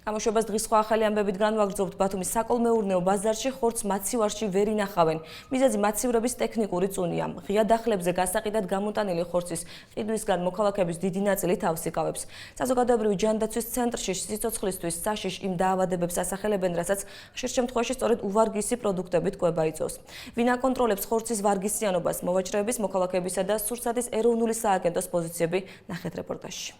გამოშვებას დღის სხვა ახალი ამბებით განვაგრძობთ. ბათუმის საკოლმეურნეო ბაზარში ხორცს მაცივარში ვერ ინახავენ. მიზეზი მაცივრების ტექნიკური წუნია. ღია დახლებზე გასაყიდად გამოტანილი ხორცის ყიდვისგან მოქალაქეების დიდი ნაწილი თავს იკავებს. საზოგადოებრივი ჯანდაცვის ცენტრში სიცოცხლისთვის საშიშ იმ დაავადებებს ასახელებენ, რასაც ხშირ შემთხვევაში სწორედ უვარგისი პროდუქტებით კვება იწვევს. ვინ აკონტროლებს ხორცის ვარგისიანობას? მოვაჭრეების, მოქალაქეებისა და სურსათის ეროვნული სააგენტოს პოზიციები ნახეთ რეპორტაჟში.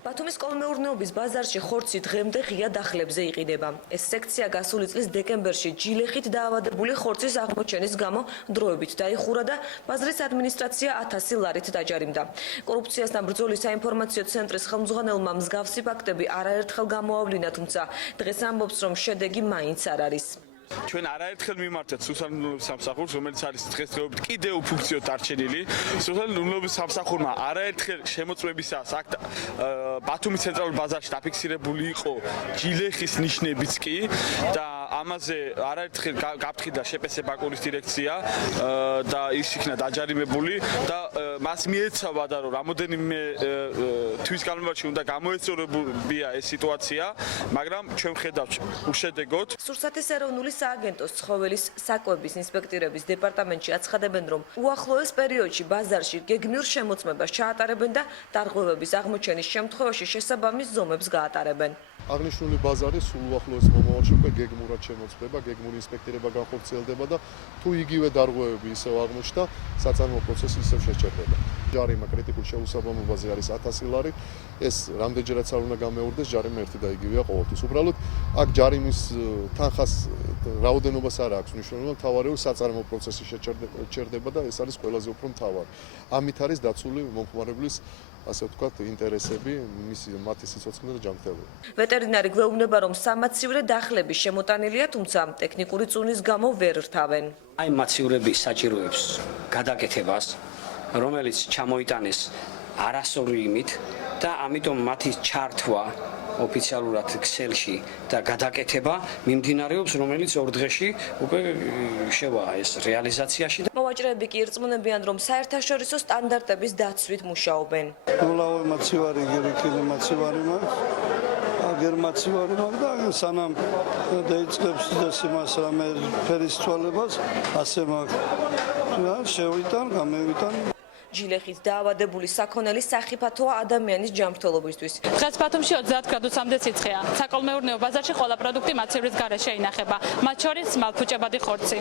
ბათუმის კოლმეურნეობის ბაზარში ხორცი დღემდე ღია დახლებზე იყიდება. ეს სექცია გასული წლის დეკემბერში ჯილეხით დაავადებული ხორცის აღმოჩენის გამო დროებით დაიხურა და ბაზრის ადმინისტრაცია 1000 ლარით დაჯარიმდა. კორუფციასთან ბრძოლის საინფორმაციო ცენტრის ხელმძღვანელმა მსგავსი ფაქტები არაერთხელ გამოავლინა, თუმცა დღეს ამბობს, რომ შედეგი მაინც არ არის. ჩვენ არაერთხელ მიმართეთ სულსანის სამსახურს, რომელიც არის დღესდღეობით კიდევ უფუნქციოდ დარჩენილი. სულსანის სამსახურმა არაერთხელ შემოწმებისას აქ ბათუმის ცენტრალურ ბაზარში დაფიქსირებული იყო ჯილეხის ნიშნებიც კი და ამაზე არაერთხელ გაფრთხილდა შპს ბაკურის დირექცია და ის იქნა დაჯარიმებული და მას მიეცავა რომ რამოდენიმე თვის განმავლობაში უნდა გამოეწორებინებია ეს სიტუაცია, მაგრამ ჩვენ ხედავთ უშედეგოდ. სურსათის ეროვნული სააგენტოს ცხოველის საკვების ინსპექტირების დეპარტამენტში აცხადებენ, რომ უახლოეს პერიოდში ბაზარში გეგმიურ შემოწმებას ჩაატარებენ და დარღვევების აღმოჩენის შემთხვევაში შესაბამის ზომებს გაატარებენ. აღნიშნული ბაზარი სულ უახლოეს მომავალში უკვე გეგმურად შემოწმება, გეგმური ინსპექტირება განხორციელდება და თუ იგივე დარღვევები ისევ აღმოჩნდა, საწარმოო პროცესი ისევ შეჩერდება. ჯარიმა კრიტიკულ შეუსაბამობაზე არის 1000 ლარი. ეს რამდენჯერაც არ უნდა გამეორდეს, ჯარიმა ერთი და იგივეა ყოველთვის. უბრალოდ აქ ჯარიმის თანხას რაოდენობას არ აქვს მნიშვნელობა, მთავარია საწარმოო პროცესი შეჩერდება და ეს არის ყველაზე უფრო მთავარი. ამით არის დაცული მომხმარებლის ასე ვთქვათ, ინტერესები, მათი სიცოცხლე და ჯანმრთელობა. ვეტერინარი გვეუბნება, რომ სამაცივრე დახლები შემოტანილია, თუმცა ტექნიკური წუნის გამო ვერ რთავენ. აი მაცივრების საჭიროებს გადაკეთებას, რომელიც ჩამოიტანეს არასწორი იმით და ამიტომ მათი ჩართვა ოფიციალურად ქსელში და გადაკეთება მიმდინარეობს, რომელიც 2 დღეში უკვე შევა ეს რეალიზაციაში. მოვაჭრეები კი ირწმუნებიან, რომ საერთაშორისო სტანდარტების დაცვით მუშაობენ. მოლავე მაცივარი, გერიქილი მაცივარი მაქვს, აგერ მაცივარი მაქვს და სანამ დაიწყებს იმას რამე ფერის თვალებას, ასე მაქვს. და შევიტან, გამევიტან. ჯილეხით დაავადებული საქონელი სახიფათოა ადამიანის ჯანმრთელობისთვის. დღეს ბათუმში 30 გრადუსამდე სიცხეა. საკოლმეურნეო ბაზარში ყველა პროდუქტი მაცივრის გარეშე ინახება, მათ შორის მალფუჭებადი ხორცი.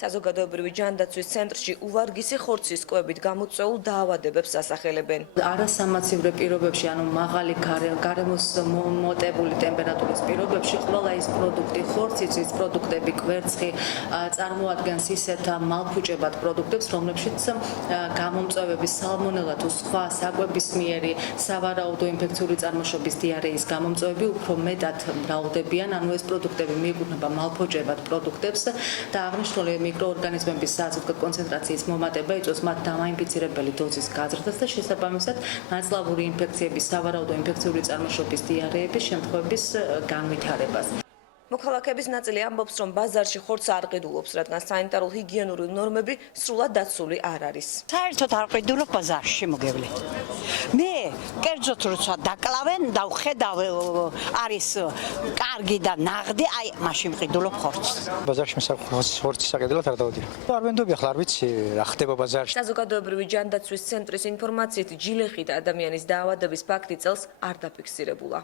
საზოგადოებრივი ჯანდაცვის ცენტრში უვარგისი ხორცის კვებით გამოწვეულ დაავადებებს ასახელებენ. არასამაცივრე პირობებში, ანუ მაღალი გარემოს მოტებული ტემპერატურის პირობებში, ყველა ის პროდუქტი, ხორცის პროდუქტები, კვერცხი წარმოადგენს ისეთ მალფუჭებად პროდუქტებს, რომლებშიც გამომწვევების სალმონელა თუ სხვა საკვებისმიერი სავარაუდო ინფექციური წარმოშობის დიარეის გამომწვევები უფრო მეტად მრავლდებიან, ანუ ეს პროდუქტები მიეკუთვნება მალფუჭებად პროდუქტებს და აღნიშნული მიკროორგანიზმების საზოგადო კონცენტრაციის მომატება იწვევს მათ დამაინფიცირებელი დოზის გაზრდას და შესაბამისად ნაწლავური ინფექციების, სავარაუდო ინფექციური წარმოშობის დიარეების შემთხვევების განვითარებას. მოქალაქეების ნაწილი ამბობს, რომ ბაზარში ხორცს არ ყიდულობს, რადგან სანიტარულ-ჰიგიენური ნორმები სრულად დაცული არ არის. საერთოდ არ ყიდულობ ბაზარში მოგევლე. მე კერძოდ როცა დაკლავენ და ვხედავ არის კარგი და ნაღდი, აი მაშინ ყიდულობ ხორცს. ბაზარში ხორცის საკიდელად არ დავდიო. არ ვენდობი ახლა არ ვიცი რა ხდება ბაზარში. საზოგადოებრივი ჯანდაცვის ცენტრის ინფორმაციით ჯილეხით ადამიანის დაავადების ფაქტი წელს არ დაფიქსირებულა.